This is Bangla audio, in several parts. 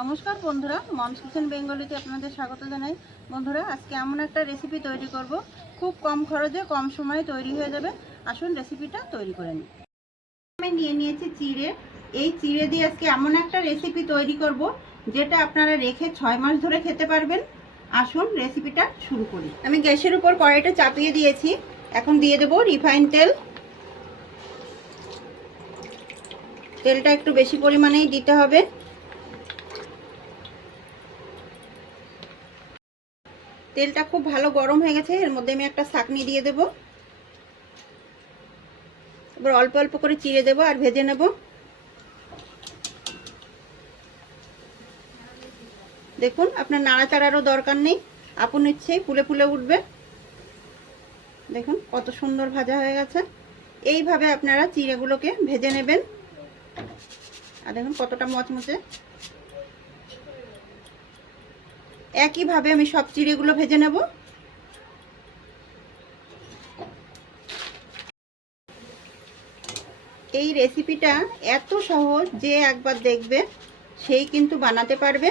নমস্কার বন্ধুরা মমস কিচেন বেঙ্গলিতে আপনাদের স্বাগত জানাই। বন্ধুরা, আজকে এমন একটা রেসিপি তৈরি করব। খুব কম খরচে, কম সময়ে তৈরি হয়ে যাবে। আসুন রেসিপিটা তৈরি করে নিই। আমি নিয়ে নিয়েছি চিড়ে। এই চিড়ে দিয়ে আজকে এমন একটা রেসিপি তৈরি করব, যেটা আপনারা রেখে ছয় মাস ধরে খেতে পারবেন। আসুন রেসিপিটা শুরু করি। আমি গ্যাসের উপর কড়াইটা চাপিয়ে দিয়েছি। এখন দিয়ে দেবো রিফাইন তেল। তেলটা একটু বেশি পরিমাণেই দিতে হবে। তেলটা খুব ভালো গরম হয়ে গেছে, এর মধ্যে আমি একটা ছাকনি দিয়ে দেব। এবার অল্প অল্প করে চিড়ে দেব আর ভেজে নেব। দেখুন, আপনার নাড়াচাড়ারও দরকার নেই, আপন ইচ্ছেই ফুলে ফুলে উঠবে। দেখুন, কত সুন্দর ভাজা হয়ে গেছে। এইভাবে আপনারা চিড়েগুলোকে ভেজে নেবেন। আর দেখুন, কতটা মচমচে। একইভাবে আমি সব চিড়েগুলো ভেজে নেব। এই রেসিপিটা এত সহজ যে একবার দেখবে, সেই কিন্তু বানাতে পারবে।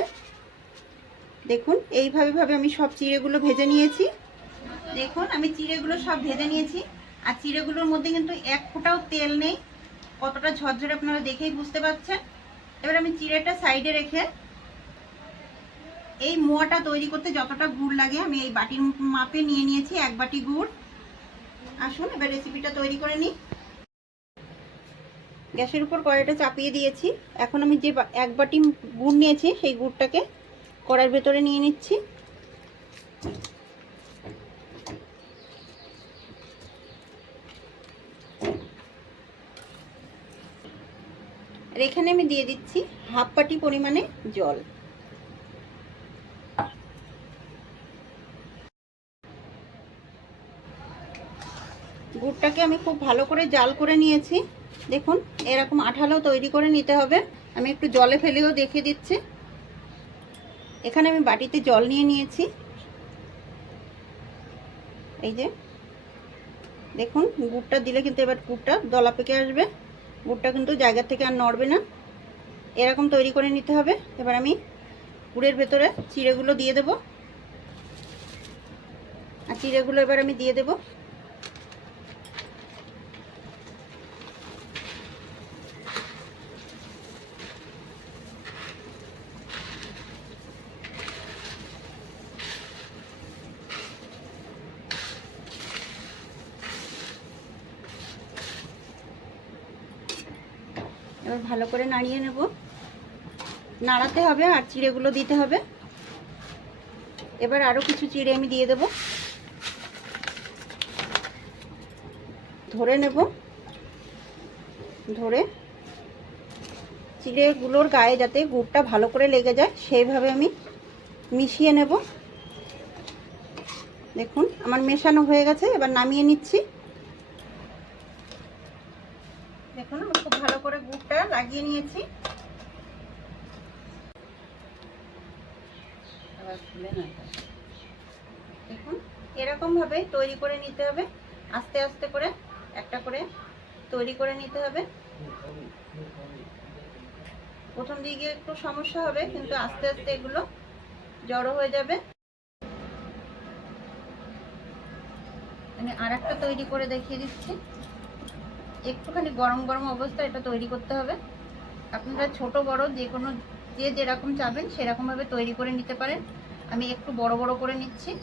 দেখুন, এইভাবে ভাবে আমি সব চিড়েগুলো ভেজে নিয়েছি। দেখুন, আমি চিড়েগুলো সব ভেজে নিয়েছি। আর চিড়েগুলোর মধ্যে কিন্তু এক ফোঁটাও তেল নেই। কতটা ঝরঝরে আপনারা দেখেই বুঝতে পারছেন। এবার আমি চিড়েটা সাইডে রেখে এই মোয়াটা তৈরি করতে যতটা গুড় লাগে, আমি এই বাটির মাপে নিয়ে নিয়েছি এক বাটি গুড়। আসুন, এবার রেসিপিটা তৈরি করে নিই। গ্যাসের উপর কড়াইটা চাপিয়ে দিয়েছি। এখন আমি যে এক বাটি গুড় নিয়েছি, সেই গুড়টাকে কড়াইয়ের ভেতরে নিয়ে নিচ্ছি। আর এখানে আমি দিয়ে দিচ্ছি হাফ বাটি পরিমাণে জল। গুড়টাকে আমি খুব ভালো করে জাল করে নিয়েছি। দেখুন, এরকম আঠালো তৈরি করে নিতে হবে। আমি একটু জলে ফেলেও দেখে দিচ্ছি। এখানে আমি বাটিতে জল নিয়ে নিয়েছি। এই যে, দেখুন, গুড়টা দিলে কিন্তু এবার গুড়টা দলা পেকে আসবে। গুড়টা কিন্তু জায়গা থেকে আর নড়বে না। এরকম তৈরি করে নিতে হবে। এবার আমি গুড়ের ভেতরে চিড়েগুলো দিয়ে দেব। আর চিড়েগুলো এবার আমি দিয়ে দেবো। এবার ভালো করে নাড়িয়ে নেব। নাড়াতে হবে আর চিড়েগুলো দিতে হবে। এবার আরও কিছু চিড়ে আমি দিয়ে দেব। ধরে নেব। ধরে চিড়েগুলোর গায়ে যাতে গুড়টা ভালো করে লেগে যায়, সেইভাবে আমি মিশিয়ে নেব। দেখুন, আমার মেশানো হয়ে গেছে, এবার নামিয়ে নিচ্ছি। দেখুন, আমি খুব ভালো করে গুড়টা লাগিয়ে নিয়েছি। দেখুন, এরকম ভাবে তৈরি করে নিতে হবে। আস্তে আস্তে করে একটা করে তৈরি করে নিতে হবে। প্রথম দিকে একটু সমস্যা হবে, কিন্তু আস্তে আস্তে এগুলো জড়ো হয়ে যাবে। আমি আর তৈরি করে দেখিয়ে দিচ্ছি। একটুখানি গরম গরম অবস্থায় এটা তৈরি করতে হবে। আপনারা ছোট, বড়, যে কোনো, যে যেরকম চাবেন, সেরকমভাবে তৈরি করে নিতে পারেন। আমি একটু বড় বড় করে নিচ্ছি।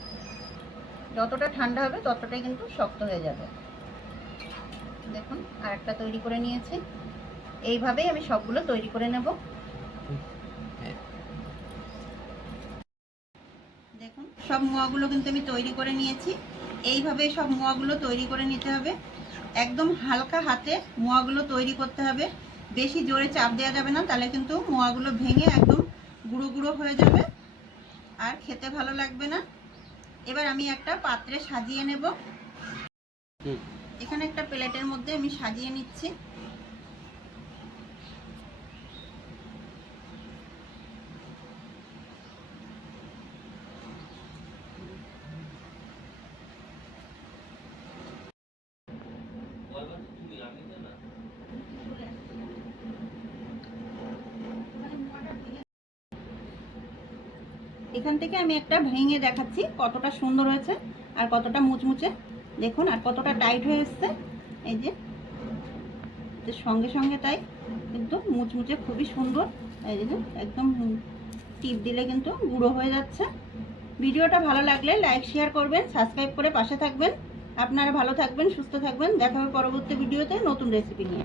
যতটা ঠান্ডা হবে, ততটাই কিন্তু শক্ত হয়ে যাবে। দেখুন আর একটা তৈরি করে নিয়েছি। এইভাবেই আমি সবগুলো তৈরি করে নেব। দেখুন, সব মোয়াগুলো কিন্তু আমি তৈরি করে নিয়েছি। এইভাবে সব মোয়াগুলো তৈরি করে নিতে হবে। একদম হালকা হাতে মোয়াগুলো তৈরি করতে হবে। বেশি জোরে চাপ দেওয়া যাবে না তাহলে কিন্তু মোয়াগুলো ভেঙে একদম গুঁড়ো গুঁড়ো হয়ে যাবে। আর খেতে ভালো লাগবে না। এবার আমি একটা পাত্রে সাজিয়ে নেব। এখানে একটা প্লেটের মধ্যে আমি সাজিয়ে নিচ্ছি। এখান থেকে আমি একটা ভেঙে দেখাচ্ছি কতটা সুন্দর হয়েছে আর কতটা মুচমুচে। দেখুন, আর কতটা টাইট হয়ে এসছে। এই যে সঙ্গে সঙ্গে তাই কিন্তু মুচমুচে খুবই সুন্দর। এই যে, একদম টিপ দিলে কিন্তু গুঁড়ো হয়ে যাচ্ছে। ভিডিওটা ভালো লাগলে লাইক, শেয়ার করবেন, সাবস্ক্রাইব করে পাশে থাকবেন। আপনারা ভালো থাকবেন, সুস্থ থাকবেন। দেখা হবে পরবর্তী ভিডিওতে নতুন রেসিপি নিয়ে।